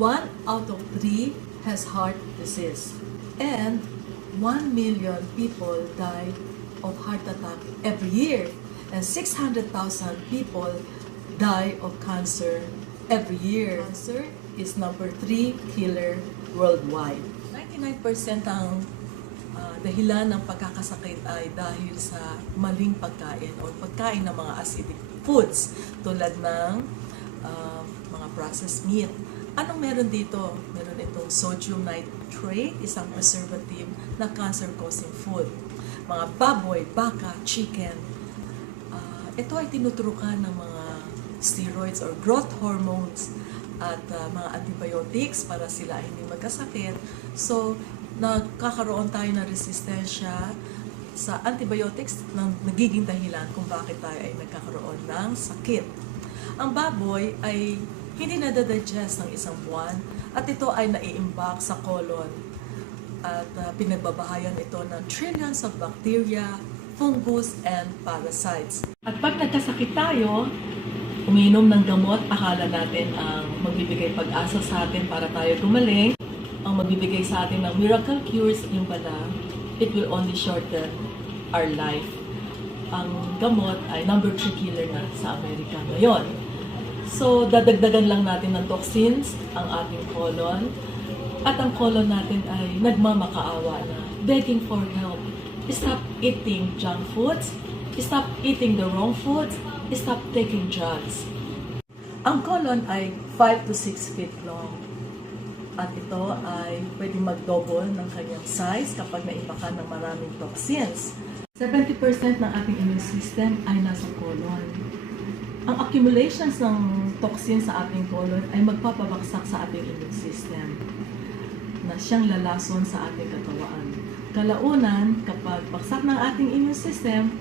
1 out of 3 has heart disease. And 1 million people die of heart attack every year. And 600,000 people die of cancer every year. Cancer is number 3 killer worldwide. 99% ang dahilan ng pagkakasakit ay dahil sa maling pagkain o pagkain ng mga acidic foods tulad ng mga processed meat. Anong meron dito? Meron itong sodium nitrate, isang preservative na cancer-causing food. Mga baboy, baka, chicken. Ito ay tinuturukan ng mga steroids or growth hormones at mga antibiotics para sila ay hindi magkasakit. So, nagkakaroon tayo ng resistensya sa antibiotics na nagiging dahilan kung bakit tayo ay nagkakaroon ng sakit. Ang baboy ay hindi nadadigest ng isang buwan at ito ay nai-imbak sa colon at pinagbabahayan ito ng trillions of bacteria, fungus, and parasites. At pag nagkasakit tayo, uminom ng gamot, akala natin ang magbibigay pag-asa sa atin para tayo gumaling. Ang magbibigay sa atin ng miracle cures, yung pala, it will only shorten our life. Ang gamot ay number 3 killer na sa Amerika ngayon. So, dadagdagan lang natin ng toxins ang ating colon. At ang colon natin ay nagmamakaawa na, begging for help. Stop eating junk foods. Stop eating the wrong foods. Stop taking drugs. Ang colon ay 5 to 6 feet long. At ito ay pwedeng mag-double ng kanyang size kapag naipakan ng maraming toxins. 70% ng ating immune system ay nasa colon. Ang accumulations ng toxins sa ating colon ay magpapabaksak sa ating immune system na siyang lalason sa ating katawan. Kalaunan, kapag baksak ng ating immune system,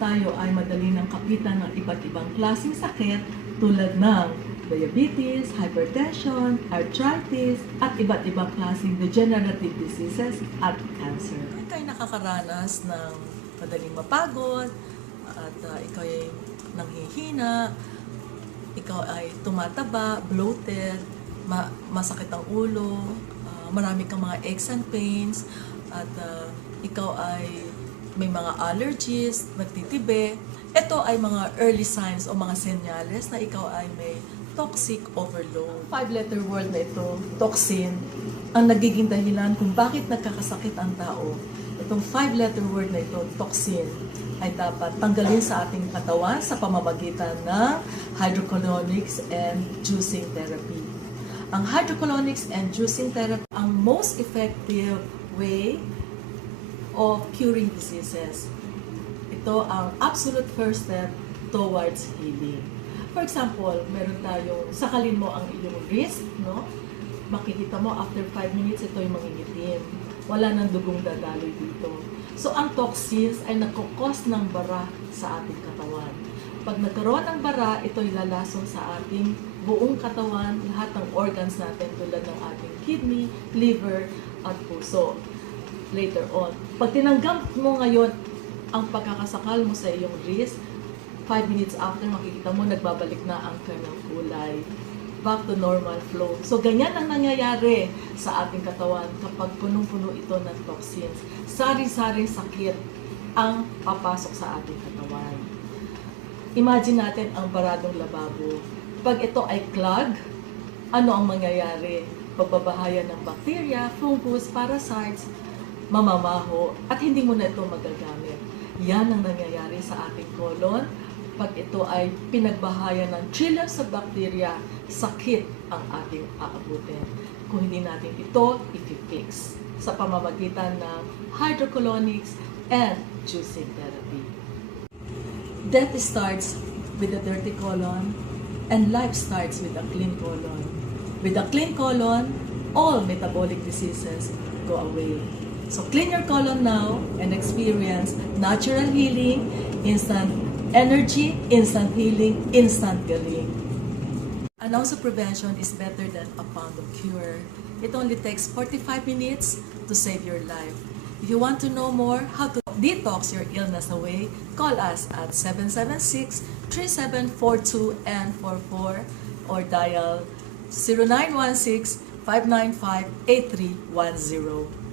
tayo ay madali ng kapitan ng iba't ibang klaseng sakit tulad ng diabetes, hypertension, arthritis, at iba't ibang klaseng degenerative diseases at cancer. Ikaw ay nakakaranas ng madaling mapagod, at ikaw ay nanghihina, ikaw ay tumataba, bloated, masakit ang ulo, marami kang mga aches and pains, at ikaw ay may mga allergies, nagtitibe. Ito ay mga early signs o mga senyales na ikaw ay may toxic overload. 5-letter word na ito, toxin, ang nagiging dahilan kung bakit nagkakasakit ang tao. Itong 5-letter word na ito, toxin, ay dapat tanggalin sa ating katawan sa pamamagitan ng hydrocolonics and juicing therapy. Ang hydrocolonics and juicing therapy ang most effective way of curing diseases. Ito ang absolute first step towards healing. For example, meron tayong, sakalin mo ang iyong wrist, no? Makikita mo after 5 minutes ito ay mangingitim. Wala nang dugong dadaloy dito. So, ang toxins ay nagkukos ng bara sa ating katawan. Pag nagkaroon ng bara, ito ay lalason sa ating buong katawan, lahat ng organs natin tulad ng ating kidney, liver, at puso. Later on. Pag tinanggap mo ngayon ang pagkakasakal mo sa iyong wrist, 5 minutes after, makikita mo, nagbabalik na ang kanyang kulay. Back to normal flow. So, ganyan ang nangyayari sa ating katawan kapag punong-puno ito ng toxins. Sari-saring sakit ang papasok sa ating katawan. Imagine natin ang baradong lababo. Pag ito ay clog, ano ang mangyayari? Pagbabahayan ng bacteria, fungus, parasites, mamamaho, at hindi mo na ito magagamit. Yan ang nangyayari sa ating colon. Pag ito ay pinagbahayan ng trillions of bacteria, sakit ang ating aabutin. Kung hindi natin ito i-fix sa pamamagitan ng hydrocolonics and juicing therapy. Death starts with a dirty colon, and life starts with a clean colon. With a clean colon, all metabolic diseases go away. So clean your colon now and experience natural healing, instant energy, instant healing, instant galing. An ounce of prevention is better than a pound of cure. It only takes 45 minutes to save your life. If you want to know more how to detox your illness away, call us at 776-3742-44 or dial 0916-595-8310.